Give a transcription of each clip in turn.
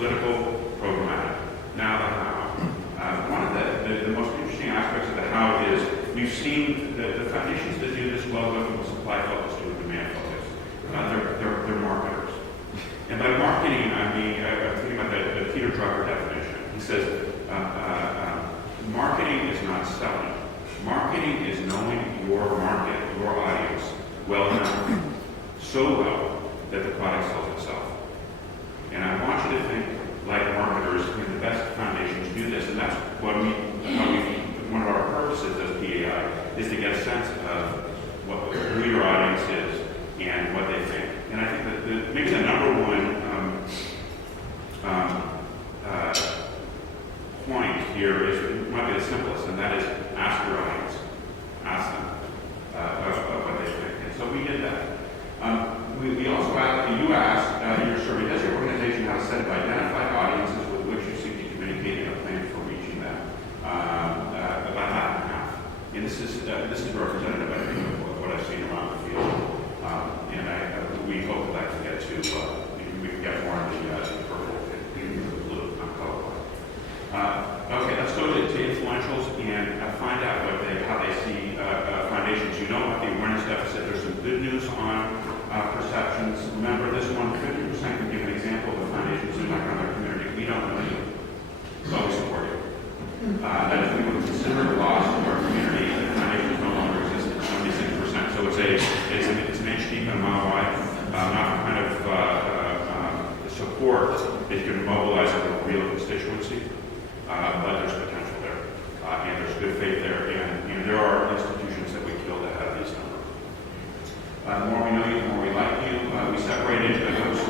political, programmatic. Now the how. One of the most interesting aspects of the how is we've seen the foundations that do this well go from a supply focus to a demand focus. They're marketers. And by marketing, I mean, I'm thinking about the Peter Drucker definition. He says, marketing is not selling. Marketing is knowing your market, your audience, well enough, so well that the product sells itself. And I want you to think like marketers, the best foundations do this, and that's what one of our purposes as PAI is to get a sense of who your audience is and what they think. And I think that maybe the number one point here might be the simplest, and that is ask your audience. Ask them what they think. And so we did that. We also asked, in your survey, does your organization have a set of identified audiences with which you seek to communicate and a plan for reaching them? About half and half. And this is representative, I think, of what I've seen around the field. And we hope that to get to, we can get more in the purple, the blue, not colorblind. Okay, let's go to influentials and find out how they see foundations. You know about the awareness deficit. There's some good news on perceptions. Remember this one, 50% can give an example of a foundation doing like around their community. We don't know you, but we support you. That if we would consider a loss of our community, the foundation no longer exists for 76%. So it's an inch deep and a mile wide. Not the kind of support that you can mobilize into a real constituency, but there's potential there, and there's good faith there, and there are institutions that we kill to have these numbers. The more we know you, the more we like you. We separated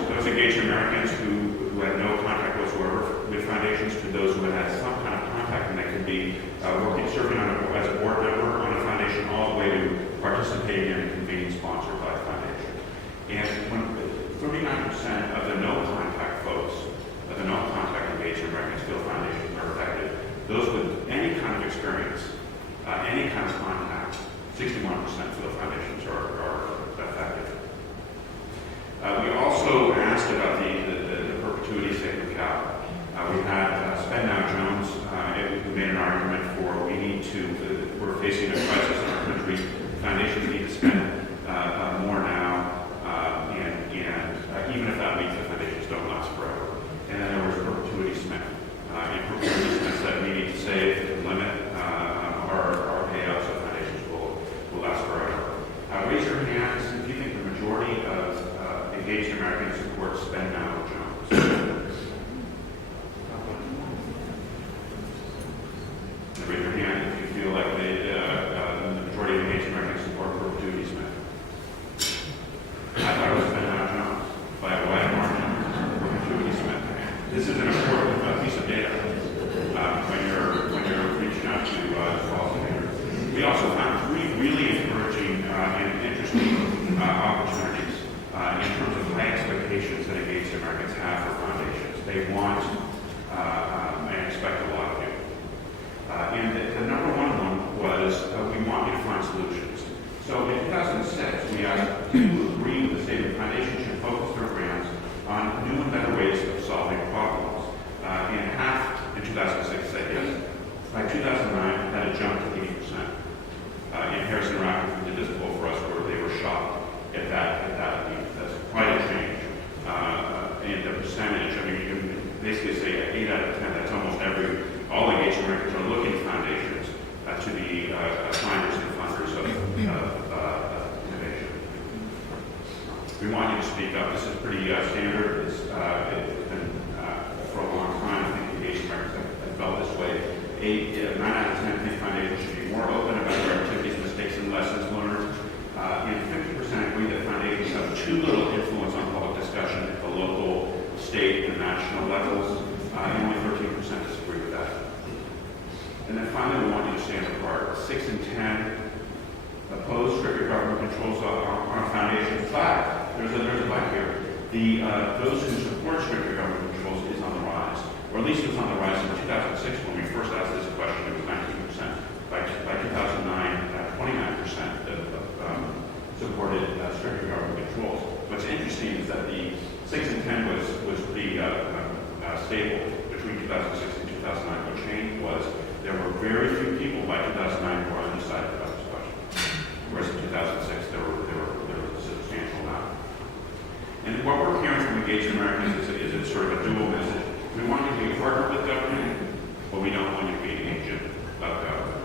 those engaged Americans who had no contact whatsoever with foundations to those who had some kind of contact, and they could be serving as a board member on a foundation, all the way to participating in and being sponsored by a foundation. And when 39% of the no-contact folks, of the no-contact engaged Americans feel foundations are effective. Those with any kind of experience, any kind of contact, 61% feel foundations are effective. We also asked about the perpetuity sacred cow. We had Spend-Now Jones, who made an argument for we're facing a crisis in our country. Foundations need to spend more now, and even if that means the foundations don't last forever. And then there was Perpetuity Smith. And Perpetuity Smith said we need to save and limit our payouts so foundations will last forever. Raise your hands if you think the majority of engaged Americans support Spend-Now Jones. Raise your hand if you feel like the majority of engaged Americans support Perpetuity Smith. I thought it was Spend-Now Jones by a wide margin. Perpetuity Smith. This is an important piece of data when you're reaching out to policymakers. We also found three really encouraging and interesting opportunities in terms of high expectations that engaged Americans have for foundations. They want and expect a lot of you. And the number one was we want you to find solutions. So in 2006, we asked people who agree with the statement foundations should focus their grants on new and better ways of solving problems. And half in 2006 said yes. By 2009, that had jumped to 80%. And Harrison Rackford did this poll for us where they were shocked at that lead. That's quite a change. And the percentage, I mean, you can basically say 8 out of 10, that's almost all engaged Americans are looking at foundations to be finders and funders of innovation. We want you to speak up. This is pretty standard. It's been for a long time. I think engaged Americans have felt this way. 9 out of 10 think foundations should be more open about their activities, mistakes, and lessons learned. And 50% agree that foundations have too little influence on public discussion at the local, state, and national levels. And only 13% disagree with that. And then finally, we want you to stand apart. 6 in 10 oppose stricter government controls on foundations. But there's a but here. Those who support stricter government controls is on the rise, or at least it was on the rise in 2006 when we first asked this question. It was 19%. By 2009, 29% supported stricter government controls. What's interesting is that the 6 in 10 was pretty stable between 2006 and 2009. What changed was there were very few people by 2009 who were undecided about this budget. Whereas in 2006, there was a substantial amount. And what we're hearing from engaged Americans is it's sort of a dual message. We want you to be a partner with government, but we don't want you to be an agent of government.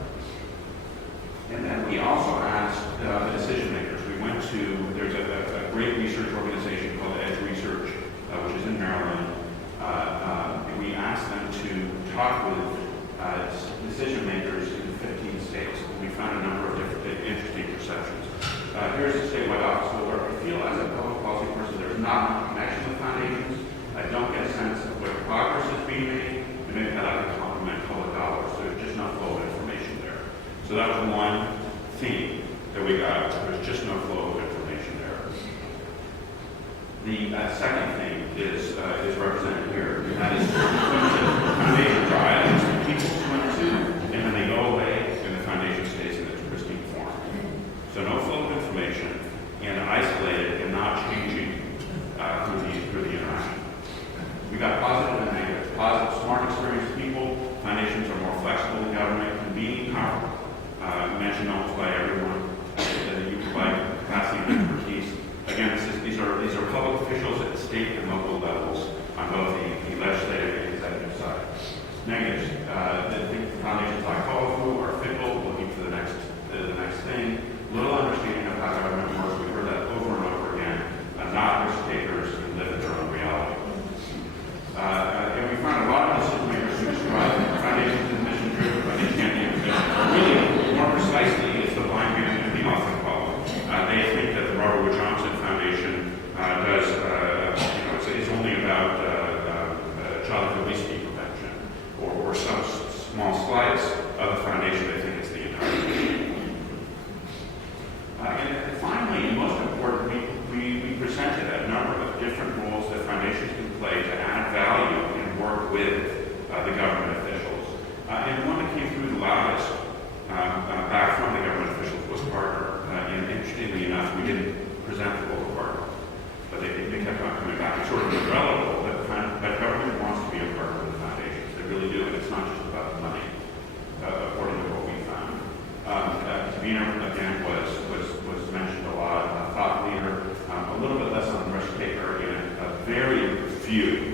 And then we also asked the decision makers. We went to, there's a great research organization called Edge Research, which is in Maryland. And we asked them to talk with decision makers in 15 states. We found a number of different interesting perceptions. Here's the statewide office where I feel as a public policy person there's not much connection with foundations. I don't get a sense of where progress is being made, and maybe I'd like to compliment public dollars. There's just no flow of information there. So that was one theme that we got. There was just no flow of information there. The second thing is represented here, and that is foundation trials. People swim to, and then they go away, and the foundation stays in its pristine form. So no flow of information, and isolated and not changing through the interaction. We got positive and negative. Positive, smart, experienced people. Foundations are more flexible than government, convenient, powerful. Mentioned almost by everyone that you provide capacity and expertise. Again, these are public officials at the state and local levels on both the legislative and executive side. Negatives, the foundations like colorful or fickle, looking for the next thing. Little understanding of how government works. We've heard that over and over again. Not risk takers and live in their own reality. And we find a lot of decision makers who describe foundations as mission driven, but they can't even do it. Really, more precisely, it's the blind man and the often problem. They think that the Robert Wood Johnson Foundation does, it's only about child obesity prevention, or some small slice of the foundation. They think it's the entire mission. And finally, and most importantly, we presented a number of different roles that foundations can play to add value and work with the government officials. And the one that came through the loudest back from the government officials was partner. And interestingly enough, we didn't present the local partner, but they kept on coming back. It's sort of irrelevant, but government wants to be a partner with the foundations. They really do, and it's not just about the money, according to what we found. Sabina, again, was mentioned a lot. Thought leader, a little bit less on the risk taker, and a very few